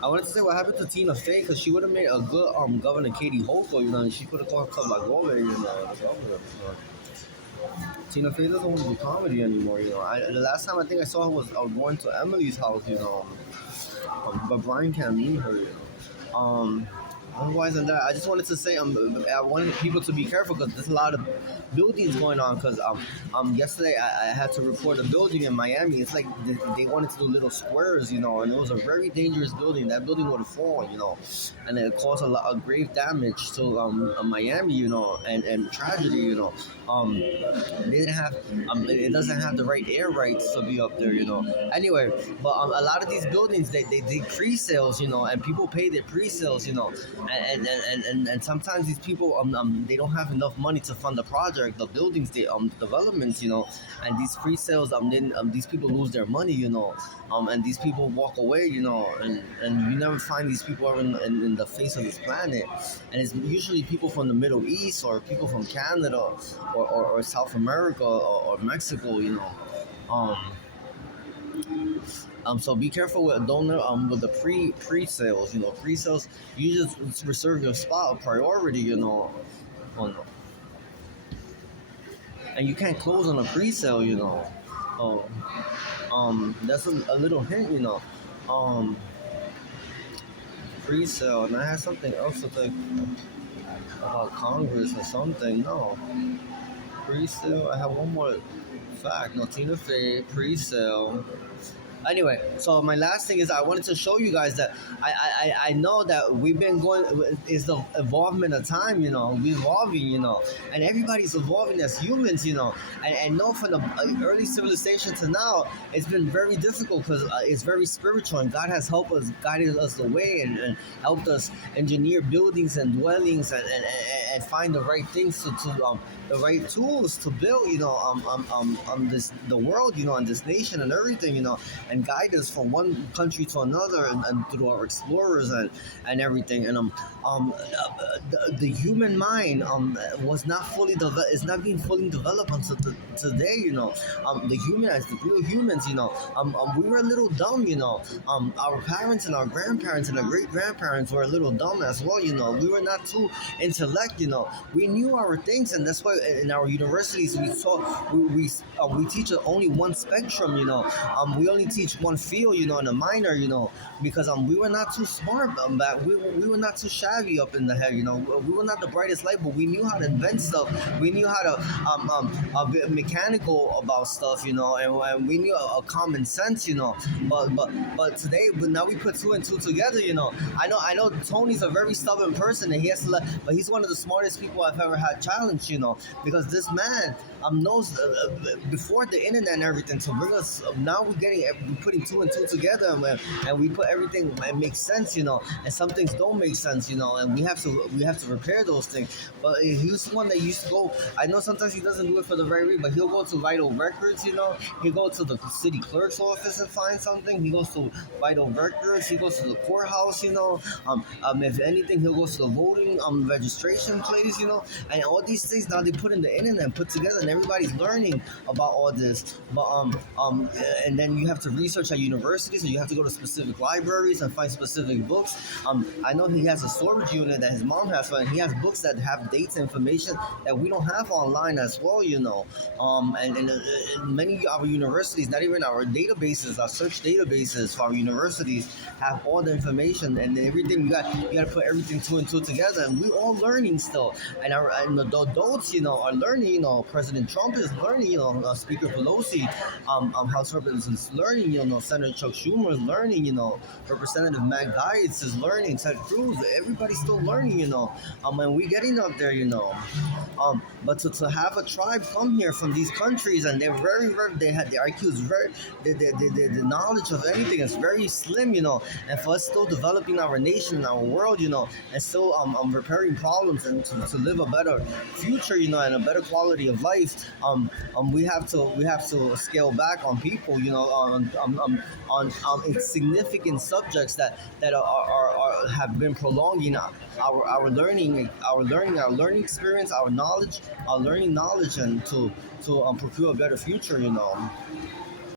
I wanted to say what happened to Tina Fey because she would have made a good Governor Katie Hochul, and she could have called herself like Glover, the governor. Tina Fey doesn't want to do comedy anymore, the last time I think I saw her was going to Emily's house, but Brian can't meet her, Otherwise than that, I just wanted to say I wanted people to be careful because there's a lot of buildings going on. Because yesterday I had to report a building in Miami. It's like they wanted to do little squares, and it was a very dangerous building. That building would have fallen, and it caused a lot of grave damage to Miami, and tragedy, they didn't have it doesn't have the right air rights to be up there, Anyway, but a lot of these buildings they did pre-sales, and people pay their pre-sales, and sometimes these people they don't have enough money to fund the project, the buildings, the developments, and these pre-sales then these people lose their money, and these people walk away, and you never find these people ever in the face of this planet, and it's usually people from the Middle East or people from Canada or South America or Mexico, um. So be careful with donor with the pre-sales. Pre-sales, you just reserve your spot of priority. On, and you can't close on a pre-sale. Um, that's a little hint. Um, Pre-sale, and I had something else to think about Congress or something. No, pre-sale. I have one more fact. No, Tina Fey pre-sale. Anyway, so my last thing is I wanted to show you guys that I know that we've been going is the evolvement of time, we evolving, and everybody's evolving as humans, and know from the early civilization to now, it's been very difficult because it's very spiritual, and God has helped us, guided us the way, and helped us engineer buildings and dwellings, and find the right things to the right tools to build, this the world, and this nation and everything, and guide us from one country to another, and through our explorers and everything. And the human mind was not fully is not being fully developed until today. The human as the real humans. We were a little dumb. Our parents and our grandparents and our great grandparents were a little dumb as well. We were not too intellect. We knew our things, and that's why in our universities we teach only one spectrum. We only teach one field, in a minor, because we were not too smart back. We were not too shabby up in the head, We were not the brightest light, but we knew how to invent stuff. We knew how to a bit mechanical about stuff, and we knew a common sense, But today, but now we put two and two together, I know Tony's a very stubborn person, and he has to but he's one of the smartest people I've ever had challenged, because this man knows before the internet and everything to bring us. Now we're putting two and two together, and we put everything. It makes sense, and some things don't make sense, and we have to repair those things. But he's the one that used to go. I know sometimes he doesn't do it for the very reason, but he'll go to Vital Records, He'll go to the city clerk's office and find something. He goes to Vital Records. He goes to the courthouse, If anything, he'll go to the voting registration place, and all these things now they put in the internet and put together, and everybody's learning about all this. But and then you have to research at universities, so you have to go to specific libraries and find specific books. I know he has a storage unit that his mom has, and he has books that have dates and information that we don't have online as well, And many of our universities, not even our databases, our search databases for our universities, have all the information and everything. You got to put everything two and two together, and we're all learning still. And the adults, are learning. President Trump is learning. Speaker Pelosi, House Representatives is learning. Senator Chuck Schumer is learning. Representative Matt Gaetz is learning. Ted Cruz, everybody's still learning. And we're getting up there. But to have a tribe come here from these countries, and they're very, very, their IQ is very, the knowledge of anything is very slim, and for us still developing our nation, our world, and still repairing problems and to live a better future, and a better quality of life, we have to scale back on people, on significant subjects that have been prolonging our learning experience, our learning knowledge, and to procure a better future,